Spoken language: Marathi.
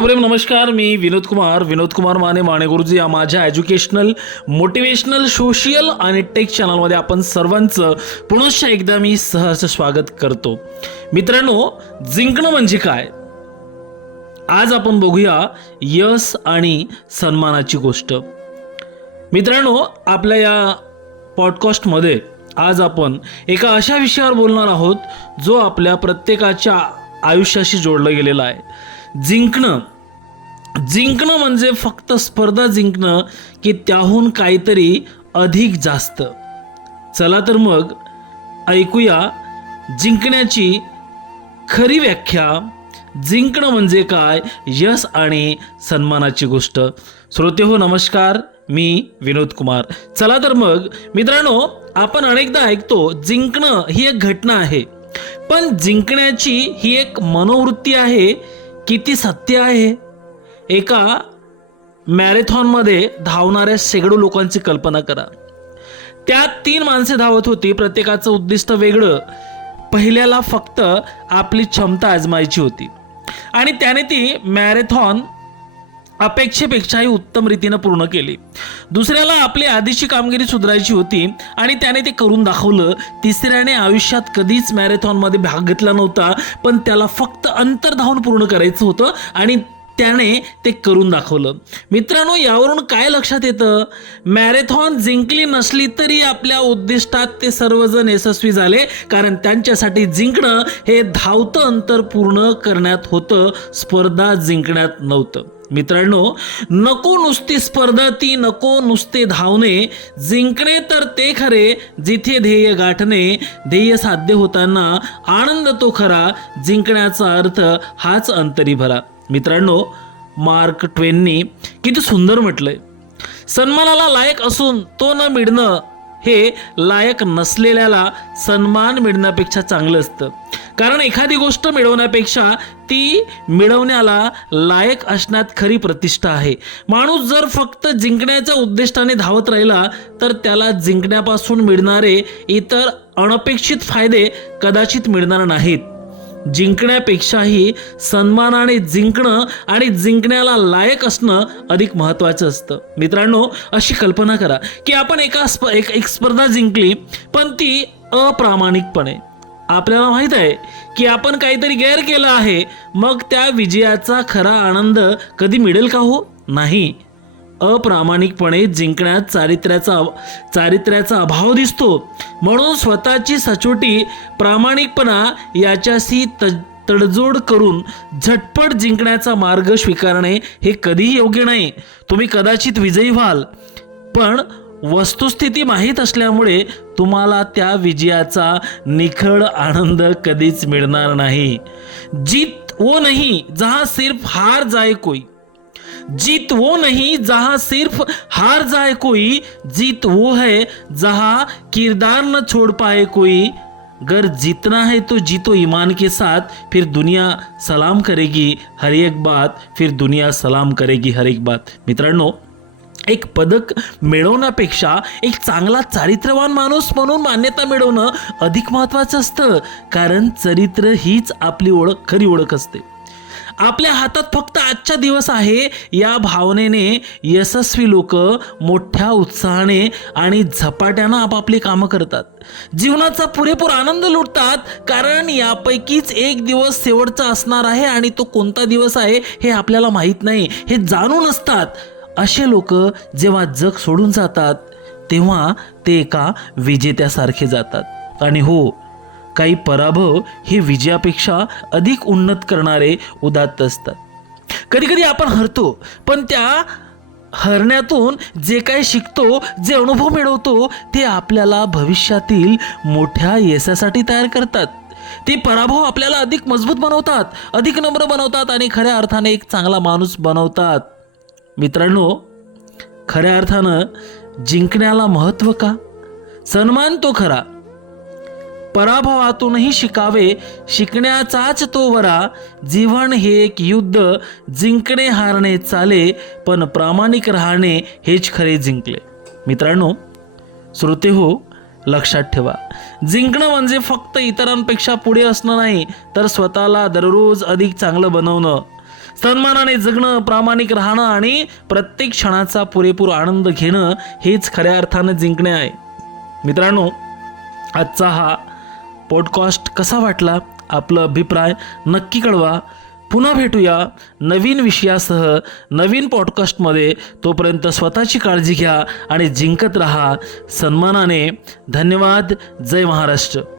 सुप्रेम नमस्कार मी विनोद कुमार. विनोद कुमार माने माने गुरुजी या माझ्या एज्युकेशनल मोटिवेशनल सोशियल आणि टेक चॅनलमध्ये आपण सर्वांचं पुनश्च एकदा मी सहर्ष स्वागत करतो. मित्रांनो जिंकणं म्हणजे काय? आज आपण बघूया यश आणि सन्मानाची गोष्ट. मित्रांनो आपल्या या पॉडकास्टमध्ये आज आपण एका अशा विषयावर बोलणार आहोत जो आपल्या प्रत्येकाच्या आयुष्याशी जोडला गेलेला आहे. जिंकणं. जिंकणं म्हणजे फक्त स्पर्धा जिंकणं की त्याहून काहीतरी अधिक जास्त. चला तर मग ऐकूया जिंकण्याची खरी व्याख्या. जिंकणं म्हणजे काय? यश आणि सन्मानाची गोष्ट. श्रोते हो नमस्कार. मी विनोद कुमार. चला तर मग मित्रांनो आपण अनेकदा ऐकतो जिंकणं ही एक घटना आहे. पण जिंकण्याची ही एक मनोवृत्ती आहे किती सत्य आहे? एका मॅरेथॉनमध्ये धावणाऱ्या शेकडो लोकांची कल्पना करा. त्यात तीन माणसे धावत होती. प्रत्येकाचं उद्दिष्ट वेगळं. पहिल्याला फक्त आपली क्षमता आजमायची होती. आणि त्याने ती मॅरेथॉन अपेक्षेपेक्षाही उत्तम रीतीनं पूर्ण केली. दुसऱ्याला आपली आधीची कामगिरी सुधारायची होती आणि त्याने ते करून दाखवलं. तिसऱ्याने आयुष्यात कधीच मॅरेथॉनमध्ये भाग घेतला नव्हता पण त्याला फक्त अंतर धावून पूर्ण करायचं होतं आणि त्याने ते करून दाखवलं. मित्रांनो यावरून काय लक्षात येतं? मॅरेथॉन जिंकली नसली तरी आपल्या उद्दिष्टात ते सर्वजण यशस्वी झाले कारण त्यांच्यासाठी जिंकणं हे धावतं अंतर पूर्ण करण्यात होतं स्पर्धा जिंकण्यात नव्हतं. मित्रांनो नको नुसती स्पर्धा ती नको नुसते धावणे. जिंकणे तर ते खरे जिथे ध्येय गाठणे. ध्येय साध्य होताना आनंद तो खरा जिंकण्याचा अर्थ हाच अंतरी भरा मित्रांनो मार्क ट्वेननी किती सुंदर म्हटलंय. सन्मानाला लायक असून तो न मिळणं हे लायक नसलेल्याला सन्मान मिळण्यापेक्षा चांगलं असतं. कारण एखादी गोष्ट मिळवण्यापेक्षा ती मिळवण्याला लायक असण्यात खरी प्रतिष्ठा आहे. माणूस जर फक्त जिंकण्याच्या उद्दिष्टाने धावत राहिला तर त्याला जिंकण्यापासून मिळणारे इतर अनपेक्षित फायदे कदाचित मिळणार नाहीत. जिंकण्यापेक्षाही सन्मानाने जिंकणं आणि जिंकण्याला लायक असणं अधिक महत्त्वाचं असतं. मित्रांनो अशी कल्पना करा की आपण एका स्प एक एक स्पर्धा जिंकली पण ती अप्रामाणिकपणे आपल्याला माहीत आहे की आपण काहीतरी गैर केलं आहे मग त्या विजयाचा खरा आनंद कधी मिळेल का हो? नाही. अप्रामाणिकपणे जिंकण्यात चारित्र्याचा चारित्र्याचा अभाव दिसतो. म्हणून स्वतःची सचोटी प्रामाणिकपणा याच्याशी त तडजोड करून झटपट जिंकण्याचा मार्ग स्वीकारणे हे कधीही योग्य नाही. तुम्ही कदाचित विजयी व्हाल. पण वस्तुस्थिती माहीत असल्यामुळे तुम्हाला त्या विजयाचा निखळ आनंद कधीच मिळणार नाही. जीत वो नहीं जहा सिर्फ हार जाय कोई. जीत वो नहीं जहां सिर्फ हार जाए कोई. जीत वो है जहां किरदार न छोड़ पाए कोई. अगर जीतना है तो जीतो ईमान के साथ फिर दुनिया सलाम करेगी हर एक बात फिर दुनिया सलाम करेगी हर एक बात. मित्रांनो एक पदक मिळवण्यापेक्षा एक चांगला चारित्र्यवान माणूस म्हणून मान्यता मिळवणं अधिक महत्त्वाचं असतं कारण चरित्र हीच आपली ओळख खरी ओळख असते. आपल्या हातात फक्त आजचा दिवस आहे या भावनेने यशस्वी लोक मोठ्या उत्साहाने आणि झपाट्यानं आपापली कामं करतात. जीवनाचा पुरेपूर आनंद लुटतात कारण यापैकीच एक दिवस शेवटचा असणार आहे आणि तो कोणता दिवस आहे हे आपल्याला माहीत नाही हे जाणून असतात. असे लोक जेव्हा जग सोडून जातात तेव्हा ते एका विजेत्यासारखे जातात. आणि हो काही पराभव हे विजयापेक्षा अधिक उन्नत करणारे उदात्त असतात. कधी कधी आपण हरतो पण त्या हरण्यातून जे काही शिकतो जे अनुभव मिळवतो ते आपल्याला भविष्यातील मोठ्या यशासाठी तयार करतात. ते पराभव आपल्याला अधिक मजबूत बनवतात अधिक नम्र बनवतात आणि खऱ्या अर्थाने एक चांगला माणूस बनवतात. मित्रांनो खऱ्या अर्थानं जिंकण्याला महत्त्व का? सन्मान तो खरा. पराभवातूनही शिकावे शिकण्याचाच तो वरा. जीवन हे एक युद्ध जिंकणे हारणे चाले पण प्रामाणिक राहणे हेच खरे जिंकले. मित्रांनो श्रोते हो लक्षात ठेवा. जिंकणं म्हणजे फक्त इतरांपेक्षा पुढे असणं नाही तर स्वतःला दररोज अधिक चांगलं बनवणं. सन्मानाने जगणं प्रामाणिक राहणं आणि प्रत्येक क्षणाचा पुरेपूर आनंद घेणं हेच खऱ्या अर्थानं जिंकणे आहे. मित्रांनो आजचा हा पॉडकास्ट कसा वाटला? आपला अभिप्राय नक्की कळवा. पुन्हा भेटूया नवीन विषयासह नवीन पॉडकास्टमध्ये तोपर्यंत स्वतःची काळजी घ्या आणि जिंकत रहा. सन्मानाने धन्यवाद. जय महाराष्ट्र.